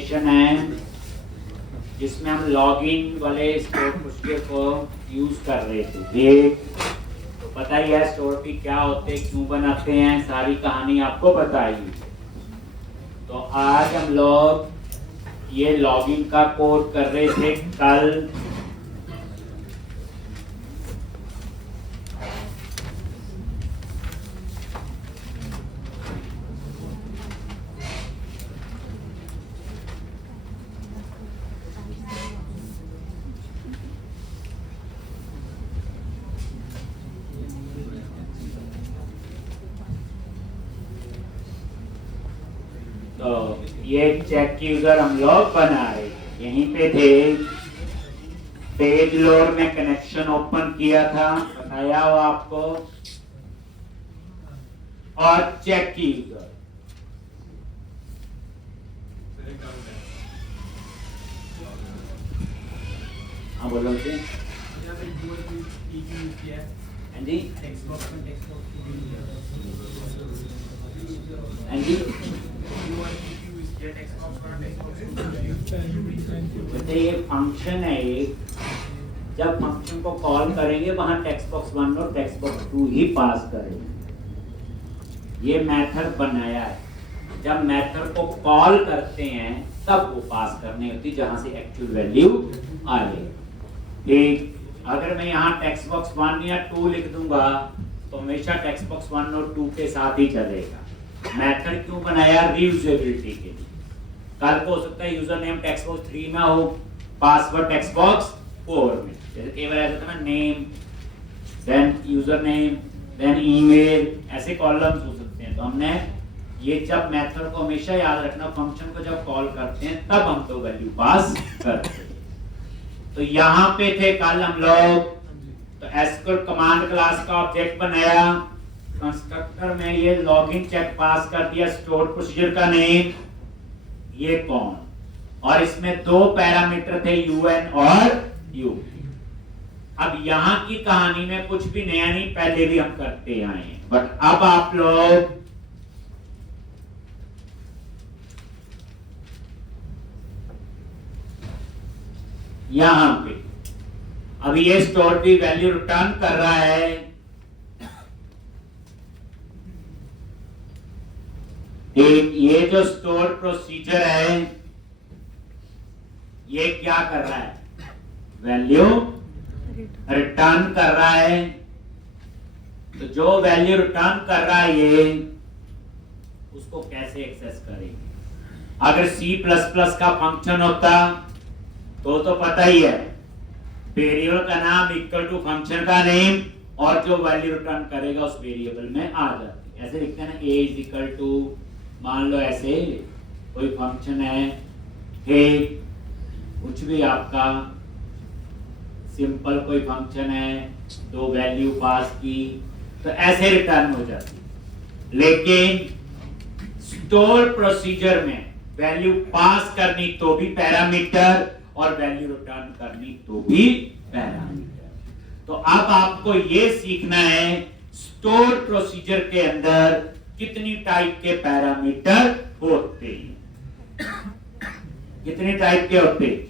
है जिसमें हम लॉगिन वाले स्टोर प्रोसीजर को यूज कर रहे थे। ये तो पता ही है स्टोर भी क्या होते हैं, क्यों बनाते हैं, सारी कहानी आपको पता ही। तो आज हम लोग ये लॉगिन का कोड कर रहे थे कल। तो ये चेक यूजर हम लोग बना रहे, यहीं पे थे। पेज लोड में कनेक्शन ओपन किया था, बताया हो आपको। और चेक यूजर हाँ बोलो जी। हाँ जी हाँ जी। जैसे ये फंक्शन है एक, जब फंक्शन को कॉल करेंगे वहां टेक्स्ट बॉक्स 1 और टेक्स्ट बॉक्स 2 ही पास करेंगे। ये मेथड बनाया है, जब मेथड को कॉल करते हैं तब वो पास करनी होती जहां से एक्चुअल वैल्यू आ रही। एक अगर मैं यहाँ टेक्स्ट बॉक्स 1 या 2 लिख दूंगा तो हमेशा टेक्स्ट बॉक्स 1 और 2 के साथ ही चलेगा। मेथड क्यों बनाया? रीयूजेबिलिटी के लिए। कल को हो सकता है यूजर नेम टेक्स्ट बॉक्स 3 में हो, पासवर्ड टेक्स्ट बॉक्स 4 में। जैसे कई बार ऐसा था ना, name then user name then email, ऐसे कॉलम्स हो सकते हैं। तो हमने ये जब मेथड को हमेशा याद रखना, फंक्शन को जब कॉल करते हैं तब हम तो वैल्यू पास करते हैं। तो यहाँ पे थे कल हम लोग, तो एसक्यूएल कमांड क्लास का ऑब्जेक्ट बनाया, कंस्ट्रक्टर में ये लॉगिन चेक पास कर दिया, स्टोर प्रोसीजर का नेम ये कौन, और इसमें 2 पैरामीटर थे यूएन और यू। अब यहां की कहानी में कुछ भी नया नहीं, पहले भी हम करते आए हैं, बट अब आप लोग यहां पे अब ये स्टोर की वैल्यू रिटर्न कर रहा है। एक ये जो स्टोर प्रोसीजर है ये क्या कर रहा है? वैल्यू रिटर्न कर रहा है। तो जो वैल्यू रिटर्न कर रहा है ये, उसको कैसे एक्सेस करेंगे? अगर C++ का फंक्शन होता तो पता ही है, वेरिएबल का नाम इक्वल टू फंक्शन का नेम और जो वैल्यू रिटर्न करेगा उस वेरिएबल में आ जाती। ऐसे लिखते हैं ना, a इज इक्वल टू, मान लो ऐसे कोई फंक्शन है, हे कुछ भी आपका सिंपल कोई फंक्शन है, 2 वैल्यू पास की, तो ऐसे रिटर्न हो जाती। लेकिन स्टोर प्रोसीजर में वैल्यू पास करनी तो भी पैरामीटर और वैल्यू रिटर्न करनी तो भी पैरामीटर। तो अब आपको ये सीखना है स्टोर प्रोसीजर के अंदर कितनी टाइप के पैरामीटर होते हैं। कितने टाइप के होते हैं?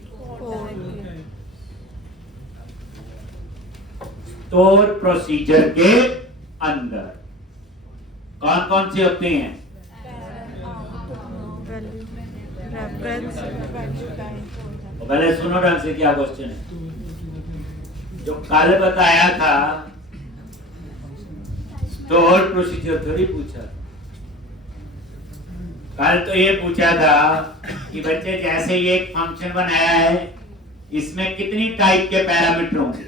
स्टोर प्रोसीजर के अंदर कौन कौन से होते हैं? पहले सुनो ढंग से, क्या क्वेश्चन है जो कल बताया था। स्टोर प्रोसीजर थोड़ी पूछा, कल तो ये पूछा था कि बच्चे जैसे ये एक फंक्शन बनाया है, इसमें कितनी टाइप के पैरामीटर होंगे?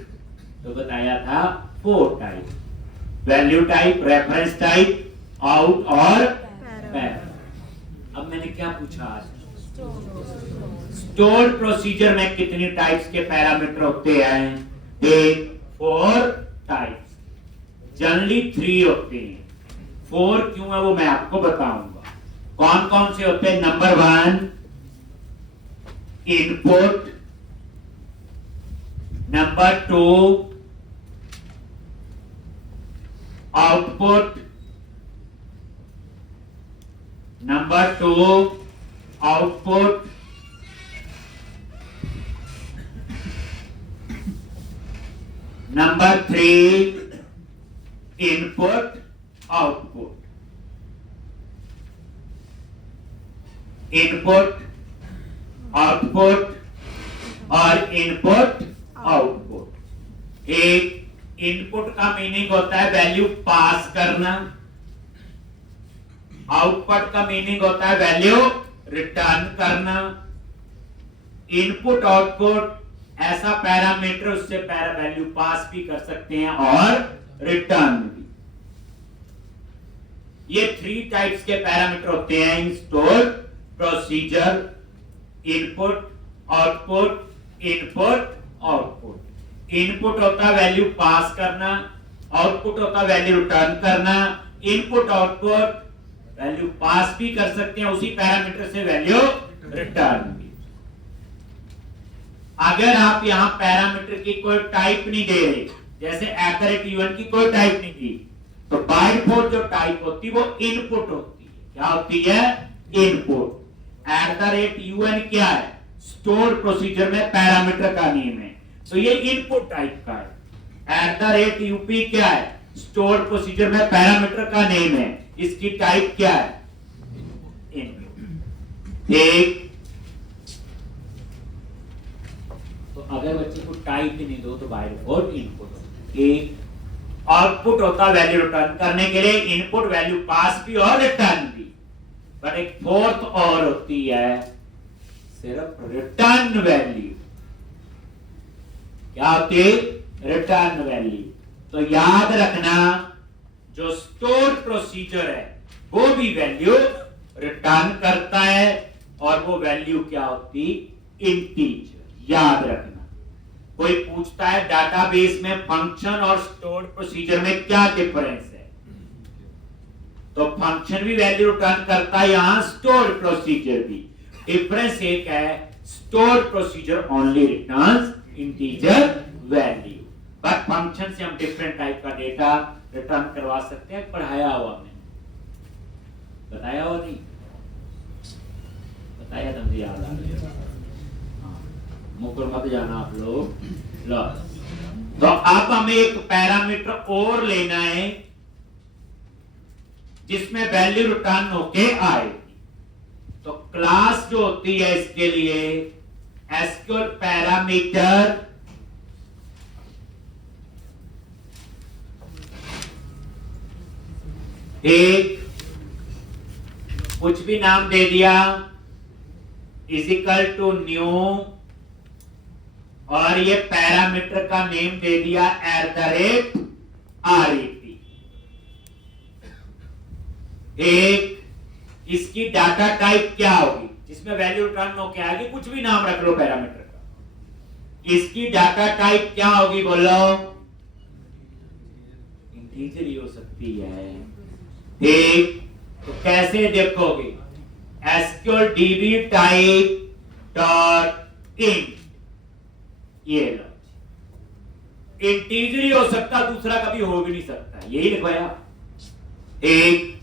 तो बताया था 4 type, value type, reference type, out और पैरा। अब मैंने क्या पूछा आज? स्टोर प्रोसीजर में कितनी टाइप्स के पैरामीटर होते हैं? 4 टाइप्स, जनरली 3 होते हैं। 4 क्यों है वो मैं आपको बताऊंगा। कौन कौन से होते हैं? Number 1 input, number 2 output, number 2 output stream, input, output, input, output और इनपुट आउटपुट। एक इनपुट का मीनिंग होता है वैल्यू पास करना, आउटपुट का मीनिंग होता है वैल्यू रिटर्न करना। इनपुट आउटपुट ऐसा पैरामीटर, उससे पैरा वैल्यू पास भी कर सकते हैं और रिटर्न भी। ये 3 टाइप्स के पैरामीटर होते हैं इन store procedure, input, output, input, output. Input होता है वैल्यू पास करना, आउटपुट होता है वैल्यू रिटर्न करना। इनपुट आउटपुट वैल्यू पास भी कर सकते हैं उसी पैरामीटर से, वैल्यू रिटर्न भी। अगर आप यहां पैरामीटर की कोई टाइप नहीं दे रहे, जैसे एक्यूरेट इवन की कोई टाइप नहीं दी, तो बाय डिफॉल्ट जो टाइप होती है वो इनपुट होती है। क्या होती है? इनपुट। @un क्या है? स्टोर प्रोसीजर में पैरामीटर का नेम है, तो ये इनपुट टाइप का है। @up क्या है? स्टोर प्रोसीजर में पैरामीटर का नेम है, इसकी टाइप क्या है? इनपुट। एक तो अगर बच्चे को टाइप ही नहीं दो तो बाय डिफॉल्ट इनपुट। एक आउटपुट होता है वैल्यू रिटर्न करने के लिए, इनपुट वैल्यू पास भी और रिटर्न भी। बट एक फोर्थ और होती है सिर्फ रिटर्न वैल्यू। क्या होती है? Return value. तो याद रखना, जो स्टोर प्रोसीजर है वो भी वैल्यू रिटर्न करता है, और वो वैल्यू क्या होती? इंटीजर। याद रखना। कोई पूछता है डाटाबेस में फंक्शन और स्टोर प्रोसीजर में क्या डिफरेंस है, तो फंक्शन भी वैल्यू रिटर्न करता है, यहां स्टोर प्रोसीजर भी। डिफरेंस एक है, store procedure only returns integer value, but function से हम डिफरेंट टाइप का डेटा रिटर्न करवा सकते हैं। पढ़ाया हुआ मैंने, बताया हुआ नहीं? बताया तो मुझे याद आ गया। मुकर मत जाना आप लोग। लो, तो अब हमें एक पैरामीटर और लेना है जिसमें वैल्यू रिटर्न होके आएगी। तो क्लास जो होती है इसके लिए एसक्यूएल पैरामीटर एक कुछ भी नाम दे दिया, इजिकल टू न्यू, और ये पैरामीटर का नेम दे दिया @RET। एक इसकी डाटा टाइप क्या होगी जिसमें वैल्यू रिटर्न होके आएगी? कुछ भी नाम रख लो पैरामीटर का। इसकी डाटा टाइप क्या होगी? बोलो। इंटीजर ही हो सकती है। एक तो कैसे देखोगे? SQL dB type dot int, ये लो। इंटीजर ही हो सकता, दूसरा कभी हो भी नहीं सकता, यही लिखवाया। एक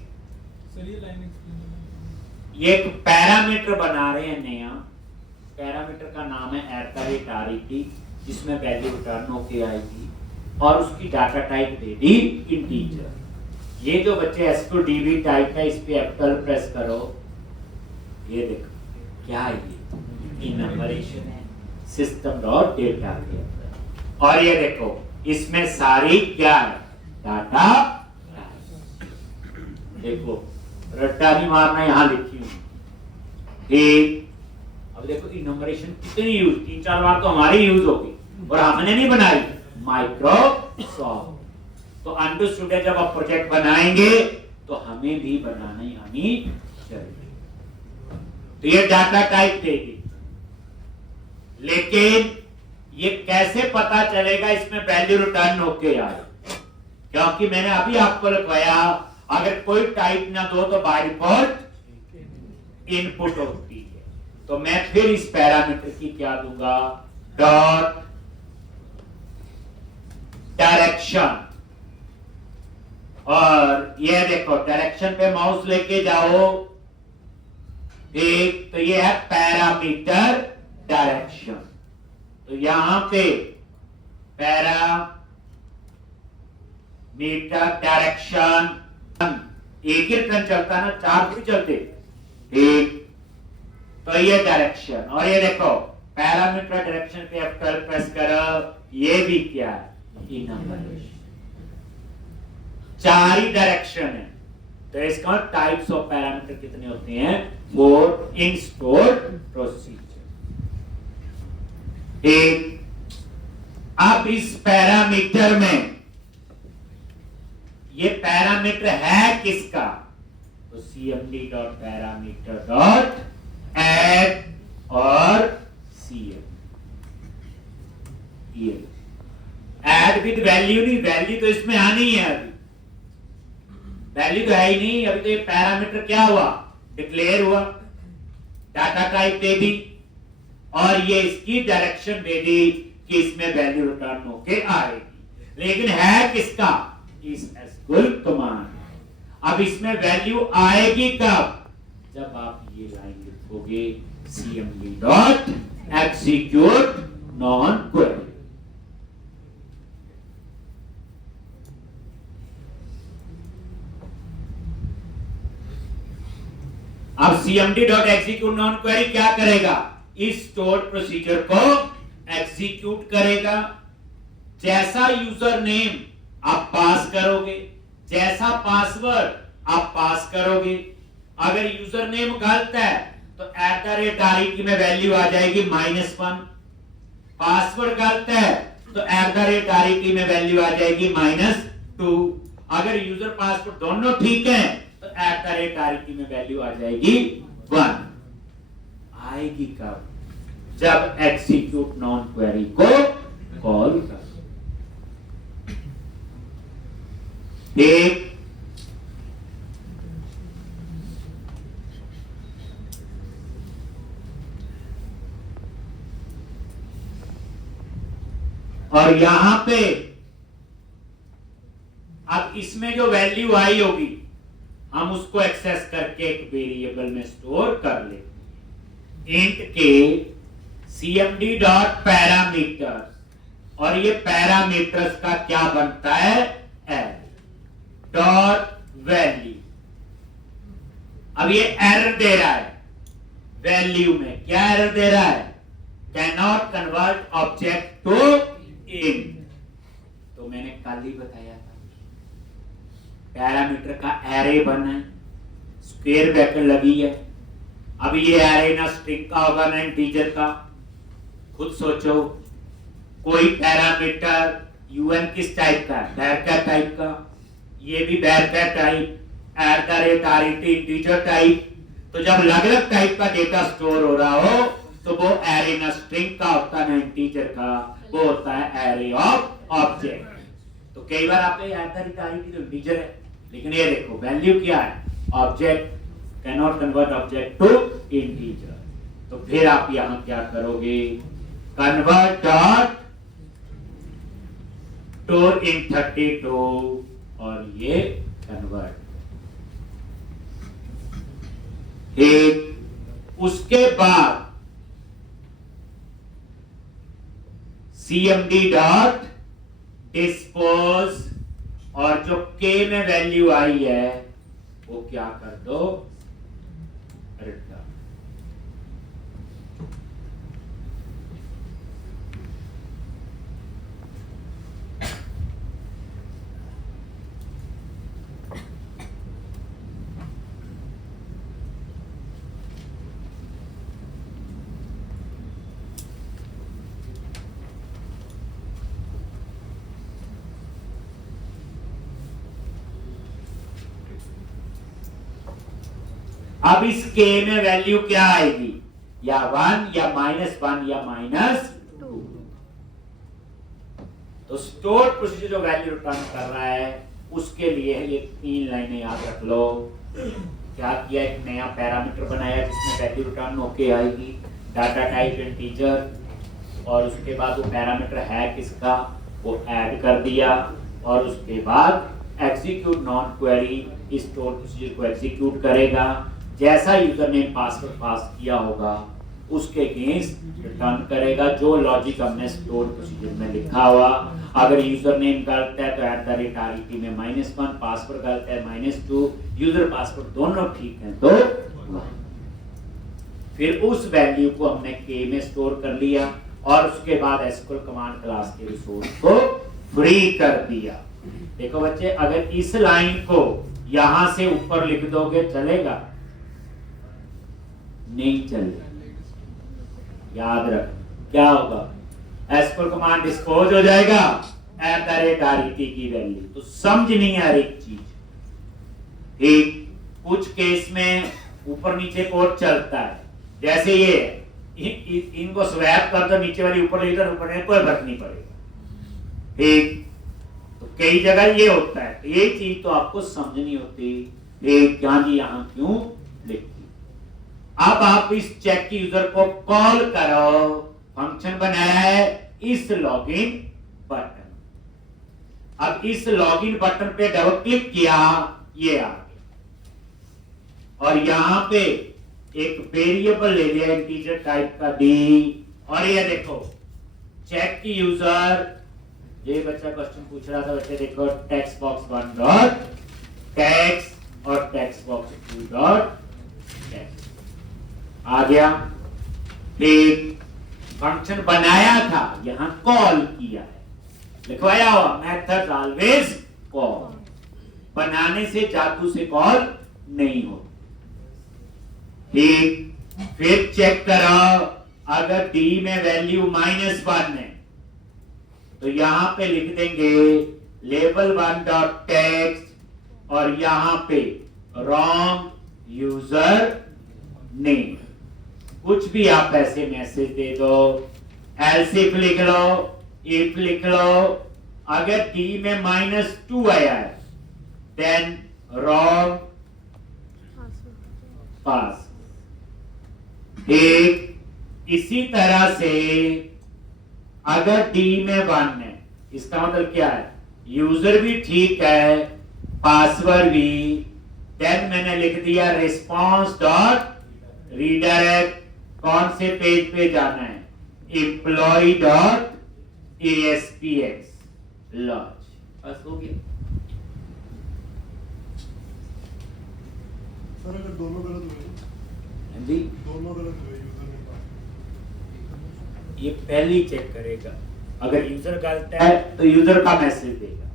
ये एक पैरामीटर बना रहे हैं नया, पैरामीटर का नाम है @RET, जिसमें वैल्यू रिटर्न होके आएगी, और उसकी data type they the integer. ये जो बच्चे एसक्यूएल डीबी टाइप का, इस पे F12 प्रेस करो, ये देखो क्या है, ये इनम्बरेशन है सिस्टम डॉट डेटा के अंदर। और ये देखो इसमें सारी क्या है? डाटा। देखो रट्टा नहीं मारना, यहां लिखी हूं। एक अब देखो इनम्बरेशन कितनी यूज, 3-4 बार तो हमारी यूज होगी, और हमने नहीं बनाई, माइक्रोसॉफ्ट। तो अंडरस्टूड है, जब आप प्रोजेक्ट बनाएंगे तो हमें भी बनाना ही आनी चाहिए। तो ये डाटा टाइप देगी, लेकिन ये कैसे पता चलेगा इसमें वैल्यू रिटर्न होके आए? क्योंकि मैंने अभी आपको लिखवाया, अगर कोई टाइप ना दो तो बाय डिफॉल्ट इनपुट होती है। तो मैं फिर इस पैरामीटर की क्या दूंगा? Dot direction. और ये देखो डायरेक्शन पे माउस लेके जाओ, एक तो ये है पैरामीटर डायरेक्शन। तो यहां पे पैरामीटर मीटर डायरेक्शन, एक ही रिटर्न चलता ना, 4 भी चलते, ठीक। तो ये डायरेक्शन, और ये देखो पैरामीटर डायरेक्शन पे F12 प्रेस करो, ये भी क्या है, इनर्वेशन। 4 ही डायरेक्शन है, तो इसका टाइप्स ऑफ पैरामीटर कितने होते हैं, 4 इन स्टोर प्रोसीजर, ठीक। अब इस पैरामीटर में ये पैरामीटर है किसका, तो cmd dot parameter dot add और cm, ये एड विद वैल्यू, नहीं वैल्यू तो इसमें आनी है, अभी वैल्यू तो है ही नहीं, अभी तो ये पैरामीटर क्या हुआ, डिक्लेयर हुआ, डाटा टाइप दे दी और ये इसकी डायरेक्शन दे दी कि इसमें वैल्यू रिटर्न होके आएगी, लेकिन है किसका, इस एसक्यूएल कमांड। अब इसमें वैल्यू आएगी कब, जब आप ये लाइन लिखोगे cmd dot execute non query. अब cmd dot execute non query क्या करेगा, इस स्टोर प्रोसीजर को एग्जीक्यूट करेगा। जैसा यूजर नेम आप पास करोगे, जैसा पासवर्ड आप पास करोगे, अगर यूजर नेम गलत है तो @RET में वैल्यू आ जाएगी -1, पासवर्ड गलत है तो @RET में वैल्यू आ जाएगी -2, अगर यूजर पासवर्ड दोनों ठीक है तो @RET में वैल्यू आ जाएगी 1। आएगी कब, जब एग्जीक्यूट नॉन क्वेरी को कॉल कर, ठीक। और यहां पे अब इसमें जो वैल्यू आई होगी हम उसको एक्सेस करके एक वेरिएबल में स्टोर कर लेते हैं, इंट के cmd डॉट पैरामीटर्स, और ये पैरामीटर्स का क्या बनता है, डॉट वैल्यू। अब ये एरर दे रहा है वैल्यू में, क्या एरर दे रहा है, cannot convert object to int. तो मैंने कल ही बताया था पैरामीटर का एरे बना है, स्क्वायर ब्रैकेट लगी है। अब ये एरे ना स्ट्रिंग का होगा ना इंटीजर का, खुद सोचो। कोई पैरामीटर un किस टाइप का है, वैरचर टाइप का, ये भी वैरचर टाइप, @RET इंटीजर टाइप। तो जब अलग अलग टाइप का डेटा स्टोर हो रहा हो तो वो एरे ना स्ट्रिंग का होता है ना इंटीजर का, वो होता है एरे ऑफ ऑब्जेक्ट। तो कई बार आपने @RET तो इंटीजर है, लेकिन ये देखो वैल्यू क्या है, object, cannot convert object to integer. तो फिर आप यहां क्या करोगे, कन्वर्ट डॉट टू इन 32 और ये कन्वर्ट, ठीक। उसके बाद cmd डॉट डिस्पोज, और जो k में वैल्यू आई है वो क्या कर दो, रिटर्न। अब इस k में वैल्यू क्या आएगी, या 1 या -1 या -2। तो स्टोर प्रोसीजर जो वैल्यू रिटर्न कर रहा है उसके लिए ये 3 लाइनें याद रख लो। क्या किया, एक नया पैरामीटर बनाया जिसमें वैल्यू रिटर्न होके आएगी, डाटा टाइप इंटीजर, और उसके बाद वो पैरामीटर है किसका वो ऐड कर दिया, और उसके बाद एग्जीक्यूट नॉन क्वेरी इस स्टोर प्रोसीजर को एग्जीक्यूट करेगा। जैसा यूजर नेम पासवर्ड पास किया होगा उसके अगेंस्ट रिटर्न करेगा जो लॉजिक हमने स्टोर प्रोसीजर में लिखा हुआ। अगर यूजर नेम गलत है तो @RET में -1, पासवर्ड गलत है -2, यूजर पासवर्ड दोनों ठीक हैं तो 1। फिर उस वैल्यू को हमने के में स्टोर कर लिया और उसके बाद एसक्यूएल कमांड क्लास के रिसोर्स को फ्री कर दिया। देखो बच्चे, अगर इस लाइन को यहां से ऊपर लिख दोगे चलेगा? नहीं चलेगा। याद रख क्या होगा, एसक्यूएल कमांड डिस्पोज हो जाएगा @RET की वैल्यू। तो समझ नहीं आ रही चीज। ठीक, कुछ केस में ऊपर नीचे कोड चलता है, जैसे ये इनको स्वैप कर दो, नीचे वाली ऊपर लेकर ऊपर में कोई फर्क नहीं पड़ेगा। ठीक, तो कई जगह ये होता है, तो ये चीज तो आपको समझनी होती है। यहाँ जी यहाँ क्यों लिखती। अब आप इस चेक की यूजर को कॉल करो, फंक्शन बनाया है इस लॉगिन बटन। अब इस लॉगिन बटन पे डबल क्लिक किया, ये आ गया और यहां पे एक वेरिएबल ले लिया इंटीजर टाइप का डी। और ये देखो चेक की यूजर, ये बच्चा क्वेश्चन पूछ रहा था बच्चे, देखो टेक्स्ट बॉक्स 1 डॉट टेक्स्ट और टेक्स्ट बॉक्स 2 डॉट टेक्स्ट आ गया। एक फंक्शन बनाया था, यहां कॉल किया है, लिखवाया हुआ मेथड ऑलवेज कॉल। बनाने से जादू से कॉल नहीं हो। ठीक, फिर चेक करो, अगर डी में वैल्यू -1 है तो यहां पे लिख देंगे लेबल 1 डॉट टेक्स्ट और यहां पे रॉन्ग यूजर नेम। कुछ भी आप ऐसे मैसेज दे दो, एल्स इफ लिख लो, इफ लिख लो। अगर डी में -2 आया है देन रॉन्ग पास। ठीक, इसी तरह से अगर डी में 1 है, इसका मतलब क्या है, यूजर भी ठीक है, पासवर्ड भी, देन मैंने लिख दिया रिस्पांस डॉट रीडायरेक्ट। कौन से पेज पे जाना है, एम्प्लॉय डॉट ASPX लॉन्च। बस हो गया। सर अगर दोनों गलत हुए, जी दोनों गलत हुए यूजर ने पास, ये पहली चेक करेगा। अगर यूजर गलत है तो यूजर का मैसेज देगा,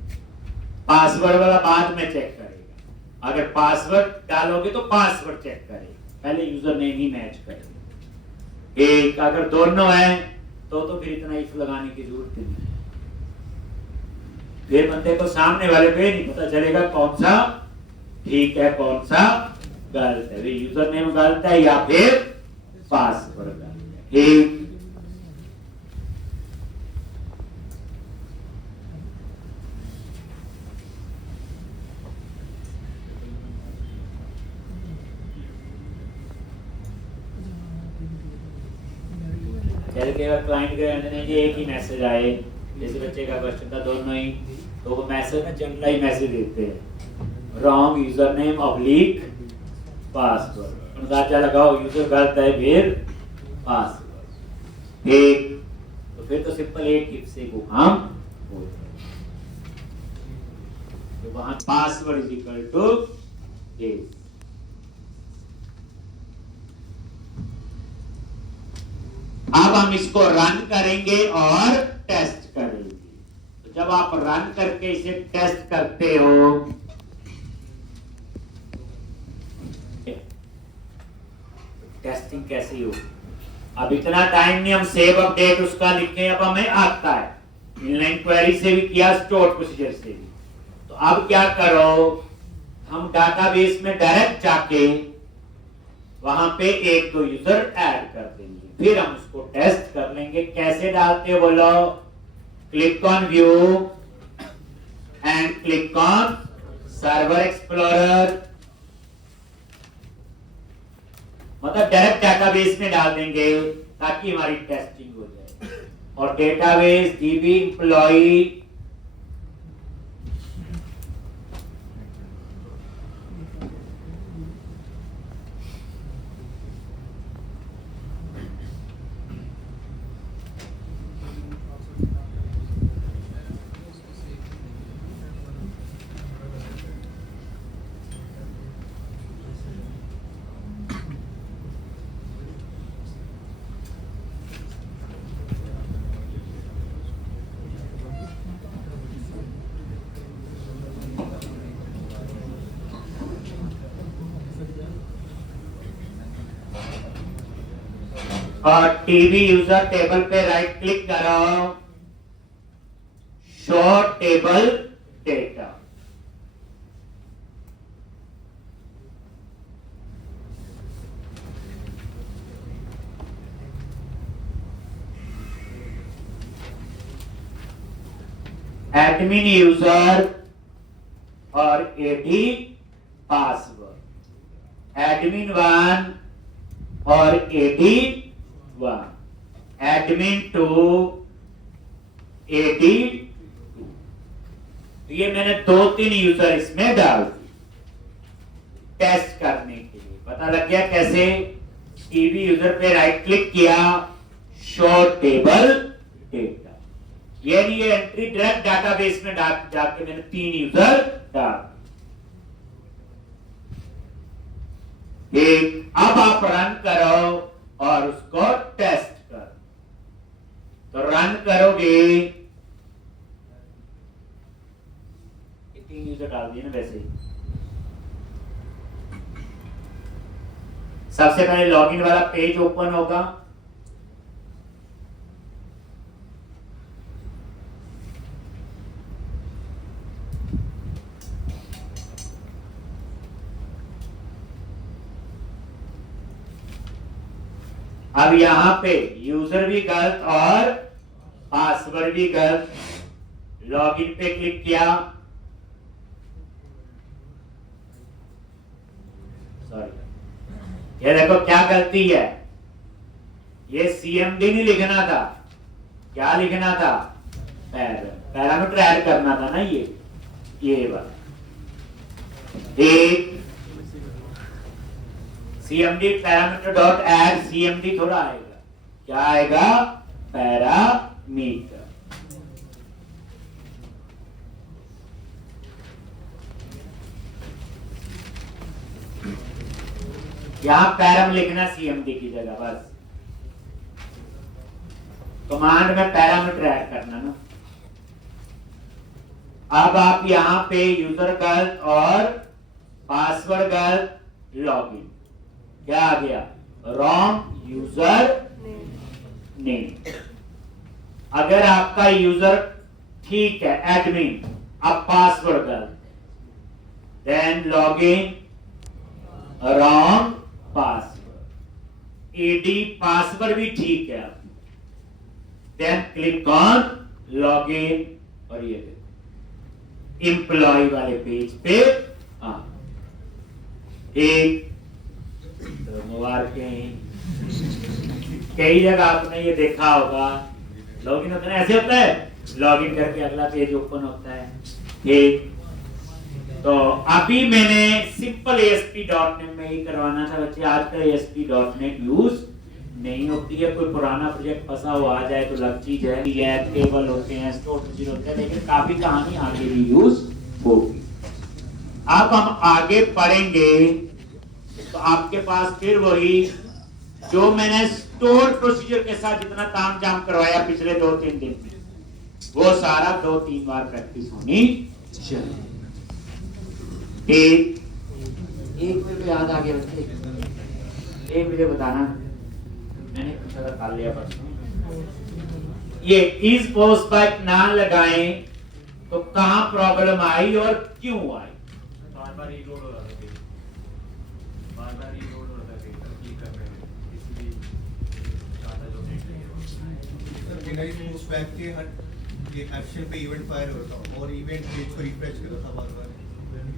पासवर्ड वाला बाद में चेक करेगा। अगर पासवर्ड डालोगे तो पासवर्ड चेक करेगा, पहले यूजर नेम ही मैच करेगा। एक अगर दोनों है तो फिर इतना इफ लगाने की जरूरत नहीं। फिर बंदे को सामने वाले पे नहीं पता चलेगा कौन सा ठीक है कौन सा गलत है, यूजर नेम गलत है या फिर पासवर्ड गलत है। ठीक, क्लाइंट के अंदर ये एक ही मैसेज आए, जैसे बच्चे का क्वेश्चन था दोनों ही, तो वो मैसेज में जनरल मैसेज देते हैं wrong user name oblique password. अंदाजा लगाओ यूजर गलत है फिर पासवर्ड। एक तो फिर तो सिंपल एक इफ से को काम हो जाए, तो वहां पासवर्ड इज इक्वल टू एक। अब हम इसको रन करेंगे और टेस्ट करेंगे। तो जब आप रन करके इसे टेस्ट करते हो, टेस्टिंग कैसी हो, अब इतना टाइम नहीं हम सेव अपडेट उसका लिखे, अब हमें आता है इनलाइन क्वेरी से भी किया, स्टोर प्रोसीजर से भी। तो अब क्या करो, हम डाटाबेस में डायरेक्ट जाके वहां पे 1-2 यूजर ऐड कर देंगे, फिर हम उसको टेस्ट कर लेंगे। कैसे डालते हो बोलो, click on view and click on server explorer, मतलब डायरेक्ट डेटाबेस में डाल देंगे ताकि हमारी टेस्टिंग हो जाए। और डेटाबेस डीबी एम्प्लॉई और टीवी यूजर टेबल पे राइट क्लिक करो, show table data. Admin user और एडी पासवर्ड, एडमिन 1 और एडी 1, एडमिन 2, एडी 2। ये मैंने 2-3 यूजर इसमें डाल दिए टेस्ट करने के लिए। पता लग गया कैसे? टीवी यूजर पे राइट क्लिक किया, शो टेबल डेटा, यानी ये एंट्री डायरेक्ट डाटाबेस में जाके मैंने 3 यूजर डाल। एक अब आप रन करो और उसको टेस्ट करो। तो रन करोगे, 3 यूजर डाल दिए ना वैसे ही। सबसे पहले लॉगिन वाला पेज ओपन होगा, अब यहां पे यूजर भी गलत और पासवर्ड भी गलत। लॉगिन पे क्लिक किया, सॉरी, ये देखो क्या गलती है, ये सीएमडी नहीं लिखना था, क्या लिखना था? पैरामीटर ऐड करना था ना, ये वाला एक CMD parameter dot add CMD थोड़ा आएगा, क्या आएगा? पैरामीटर। यहां पैराम लिखना CMD की जगह, बस कमांड में पैरामीटर ऐड करना ना। अब आप यहां पे यूजर गलत और पासवर्ड गलत, लॉगिन क्या आ गया? Wrong user name. अगर आपका यूजर ठीक है एडमिन, अब पासवर्ड गलत, देन लॉगिन रॉन्ग पासवर्ड, एडी पासवर्ड भी ठीक है, देन क्लिक ऑन लॉगिन और ये एम्प्लॉय वाले पेज पे एक तो मुबारकें। कई जगह आपने ये देखा होगा, लॉगिन होता है ऐसे होता है, लॉगिन करके अगला पेज ओपन होता है। ठीक, तो अभी मैंने सिंपल ASP.NET में ही करवाना था बच्चे। आजकल ASP.NET यूज नहीं होती है, कोई पुराना प्रोजेक्ट फंसा हुआ आ जाए तो अलग चीज है, ये टेबल होते हैं, स्टोर प्रोसीजर होते हैं, लेकिन काफी कहानी आगे भी यूज होगी। अब हम आगे पढ़ेंगे तो आपके पास फिर वही जो मैंने स्टोर प्रोसीजर के साथ जितना काम जाम करवाया पिछले 2-3 दिन में, वो सारा 2-3 बार प्रैक्टिस होनी चाहिए। एक मेरे को याद आ गया बच्चे, एक मुझे बताना, मैंने कुछ निकाल लिया परसों। ये इस पोस्ट पर ना लगाएं तो कहां प्रॉब्लम आई और क्यों आई? बार-बार रीलोड हो रहा था पेज, बार-बार रीलोड हो रहा था पेज, क्लिक कर रहे हैं, इसलिए ज्यादा जो सर बिना इस पोस्ट बैक के हर ये एक्शन पे इवेंट फायर होता है और इवेंट पेज को रिफ्रेश करता था बार-बार।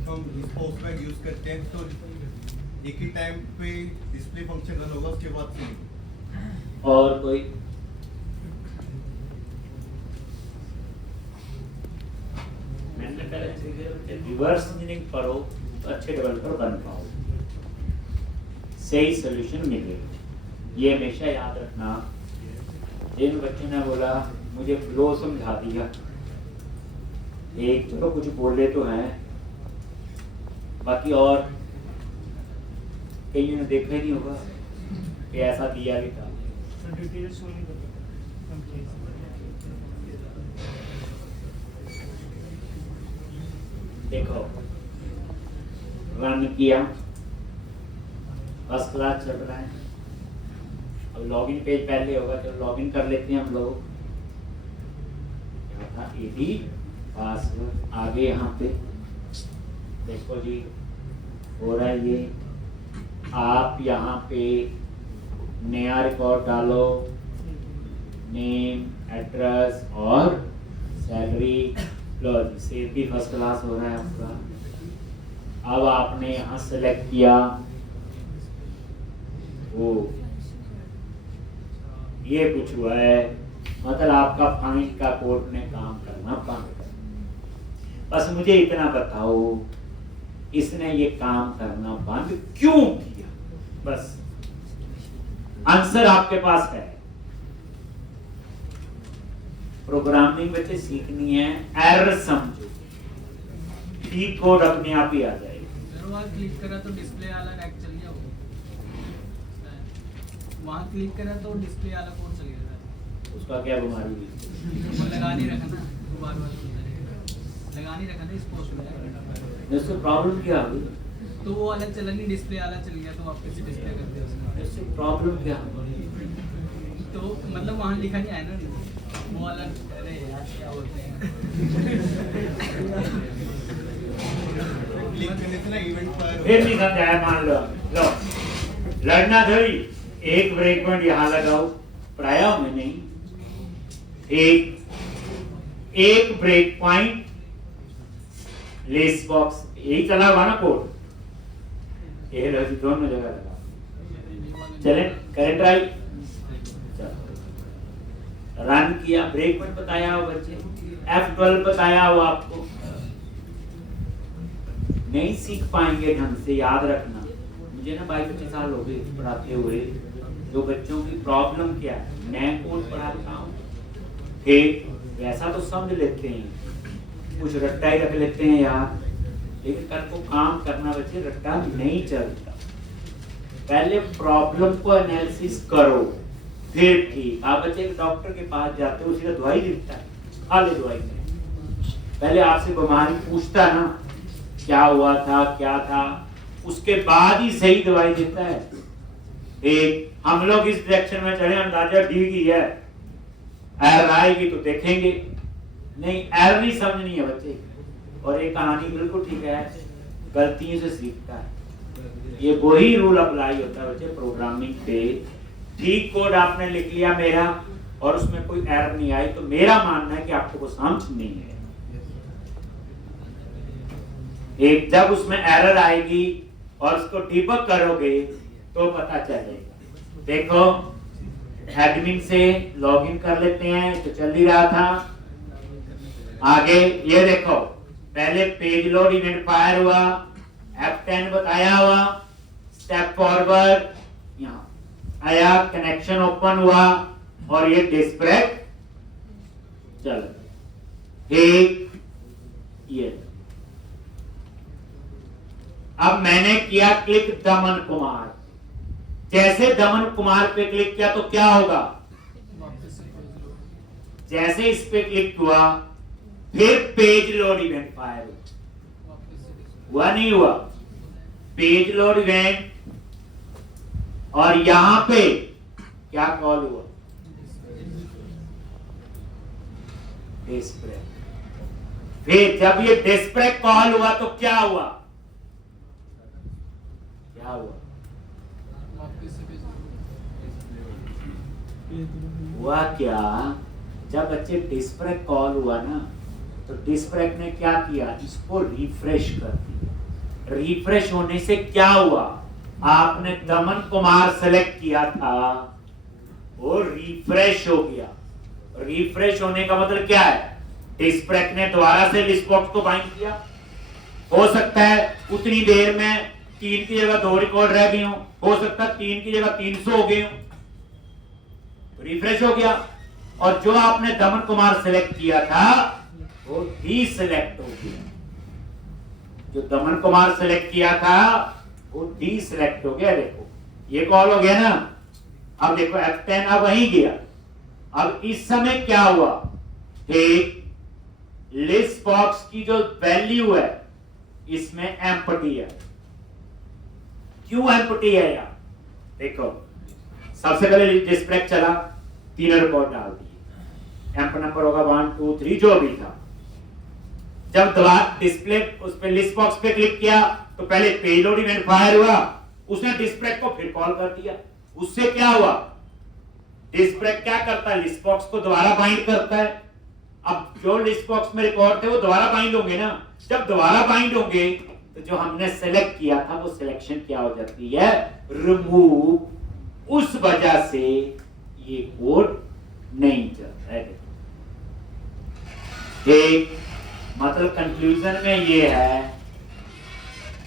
हम इस पोस्ट बैक यूज करते हैं तो एक ही टाइम पे डिस्प्ले फंक्शन रन होगा, उसके बाद फिर और कोई रिवर्स इंजीनियरिंग पढ़ो तो अच्छे डेवलपर बन पाओ, सही सोल्यूशन मिलेगा। ये हमेशा याद रखना। जिन बच्चों ने बोला मुझे फ्लो समझा दिया, एक चलो कुछ बोले तो हैं, बाकी और कईयों ने देखा ही नहीं होगा कि ऐसा दिया भी था। देखो रन किया, फर्स्ट क्लास चल रहा है, अब लॉगिन पेज पहले होगा, तो लॉगिन कर लेते हैं हम लोग। क्या था, एडी पासवर्ड। आगे यहाँ पे देखो जी हो रहा है ये। आप यहाँ पे नया रिकॉर्ड डालो, नेम, एड्रेस और सैलरी। लो सेव भी फर्स्ट क्लास हो रहा है आपका। अब आपने यहाँ सेलेक्ट किया वो, ये कुछ हुआ है, मतलब आपका फाइंड का कोड ने काम करना बंद कर। बस मुझे इतना बताओ, इसने ये काम करना बंद क्यों किया? बस आंसर आपके पास है। प्रोग्रामिंग बच्चे सीखनी है, एरर समझो, ठीक कोड अपने आप ही आ जाएगा। वहाँ क्लिक करा तो डिस्प्ले वाला टैग चल गया होगा। वहाँ क्लिक करा तो डिस्प्ले वाला कोड चल गया। उसका क्या बीमारी हुई? वो लगा नहीं रखा ना, वो बार-बार लगा नहीं रखा ना इस पोस्ट में। इससे प्रॉब्लम क्या हुई? तो वो वाला चला नहीं, डिस्प्ले वाला चल गया, तो वापस से डिस्प्ले कर दिया उसने। इससे प्रॉब्लम क्या? तो मतलब वहाँ लिखा नहीं आया ना वो वाला। अरे यार क्या बोलते हैं क्लिक करने से ना इवेंट फायर फिर नहीं समझाया, मान लो। लो लड़ना थोड़ी, एक ब्रेक पॉइंट यहाँ लगाओ, पढ़ाया हूं मैं नहीं? एक ब्रेक पॉइंट, लेस बॉक्स, यही चला हुआ ना कोड, ये लो जी, दोनों जगह लगा। चले करें ट्राई, रन किया, ब्रेक पॉइंट बताया हो बच्चे, F12 बताया हो आपको। नहीं सीख पाएंगे ढंग से, याद रखना। मुझे ना 22-25 साल हो गए पढ़ाते हुए। जो बच्चों की प्रॉब्लम क्या है, मैं कोड पढ़ाता हूँ, ठीक वैसा तो समझ लेते हैं, कुछ रट्टा ही रख लेते हैं यार, लेकिन कल को काम करना बच्चे रट्टा नहीं चलता। पहले प्रॉब्लम को एनालिसिस करो, फिर ठीक। आप बच्चे डॉक्टर के पास जाते हो, उसी का दवाई लिखता है, खा ले दवाई में। पहले आपसे बीमारी पूछता ना, क्या हुआ था, क्या था, उसके बाद ही सही दवाई देता है। एक हम लोग इस डायरेक्शन में चले, अंदाजा ठीक ही है, एरर आएगी तो देखेंगे, नहीं एरर नहीं समझनी है बच्चे। और एक कहानी बिल्कुल ठीक है, गलतियों से सीखता है, ये वही रूल अप्लाई होता है बच्चे प्रोग्रामिंग पे। ठीक कोड आपने लिख लिया मेरा और उसमें कोई एरर नहीं आई, तो मेरा मानना है कि आपको कुछ समझ नहीं है। एक जब उसमें एरर आएगी और उसको डिबग करोगे तो पता चलेगा। देखो एडमिन से लॉगिन कर लेते हैं, तो चल ही रहा था। आगे ये देखो, पहले पेज लोड इवेंट फायर हुआ, F10 बताया हुआ, स्टेप फॉरवर्ड यहाँ आया, कनेक्शन ओपन हुआ और ये डिस्प्रेक चलो एक ये। अब मैंने किया क्लिक दमन कुमार, जैसे दमन कुमार पे क्लिक किया तो क्या होगा? जैसे इस पे क्लिक हुआ फिर पेज लोड इवेंट फायर हुआ, नहीं हुआ? पेज लोड इवेंट और यहां पे क्या कॉल हुआ? डिस्प्ले। फिर जब ये डिस्प्ले कॉल हुआ तो क्या हुआ? क्या हुआ? हुआ क्या? जब बच्चे डिस्प्ले कॉल हुआ ना, तो डिस्प्ले ने क्या किया? इसको रिफ्रेश कर दिया। रिफ्रेश होने से क्या हुआ? आपने दमन कुमार सेलेक्ट किया था, वो रिफ्रेश हो गया। रिफ्रेश होने का मतलब क्या है? डिस्प्ले ने दोबारा से लिस्ट बॉक्स को बाइंड किया। हो सकता है उतनी देर में 3 की जगह 2 रिकॉर्ड रह गए हो सकता है 3 की जगह 300 हो गए हो, रिफ्रेश हो गया। और जो आपने दमन कुमार सेलेक्ट किया था वो डीसेलेक्ट हो गया। जो दमन कुमार सेलेक्ट किया था वो डीसेलेक्ट हो गया। देखो ये कॉल हो गया ना, अब देखो F10 अब वहीं गया। अब इस समय क्या हुआ? एक लिस्ट बॉक्स की जो वैल्यू है इसमें एम्प्टी है। क्यों एम्प्टी है यार? देखो सबसे पहले डिस्प्लेक चला, 3 रिकॉर्ड डाल दिए, एम्प नंबर होगा 1 2 3 जो भी था। जब दोबारा डिस्प्ले उस पे लिस्ट बॉक्स पे क्लिक किया तो पहले पेलोड इवेंट फायर हुआ, उसने डिस्प्लेक को फिर कॉल कर दिया। उससे क्या हुआ, डिस्प्लेक क्या करता है, लिस्ट बॉक्स को दोबारा बाइंड करता है। अब जो लिस्ट बॉक्स में रिकॉर्ड थे वो दोबारा बाइंड होंगे ना, जब दोबारा बाइंड होंगे तो जो हमने सेलेक्ट किया था वो सिलेक्शन क्या हो जाती है, रिमूव। उस वजह से ये कोड नहीं चल रहा है। एक मतलब कंक्लूजन में ये है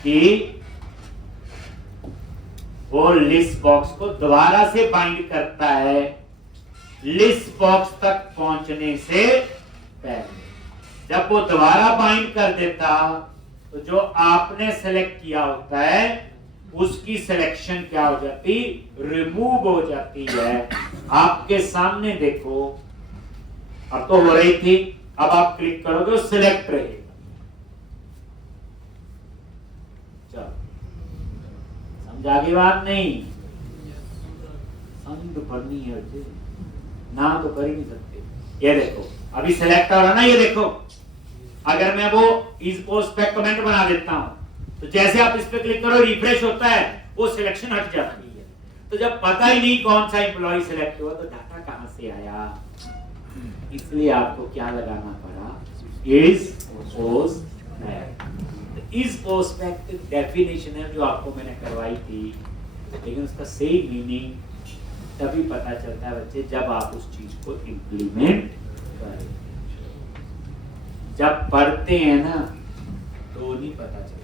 कि वो लिस्ट बॉक्स को दोबारा से बाइंड करता है लिस्ट बॉक्स तक पहुंचने से पहले। जब वो दोबारा बाइंड कर देता तो जो आपने सेलेक्ट किया होता है उसकी सिलेक्शन क्या हो जाती, रिमूव हो जाती है। आपके सामने देखो, अब तो हो रही थी, अब आप क्लिक करोगे तो सिलेक्ट रहेगा। चलो समझा की बात नहीं, समझ तो पढ़नी है ना, तो कर ही नहीं सकते। ये देखो अभी सिलेक्ट हो रहा ना, ये देखो अगर मैं वो इस पोस्ट पे कमेंट बना देता हूं तो जैसे आप इस पे क्लिक करो रिफ्रेश होता है, वो सिलेक्शन हट जाती है। तो जब पता ही नहीं कौन सा एम्प्लॉय सिलेक्ट हुआ तो डाटा कहां से आया, इसलिए आपको क्या लगाना पड़ा, is post. Is post definition है जो आपको मैंने करवाई थी, लेकिन उसका सही मीनिंग तभी पता चलता है बच्चे जब आप उस चीज को इंप्लीमेंट करें। जब पढ़ते हैं ना तो नहीं पता चलता,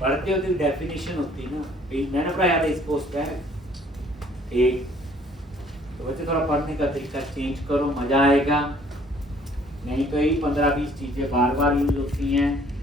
पढ़ते होते डेफिनेशन होती ना, मैंने पढ़ाया था इस पोस्ट पे एक, तो बच्चे थोड़ा पढ़ने का तरीका चेंज करो, मजा आएगा। नहीं तो यही 15-20 चीजें बार बार यूज होती हैं।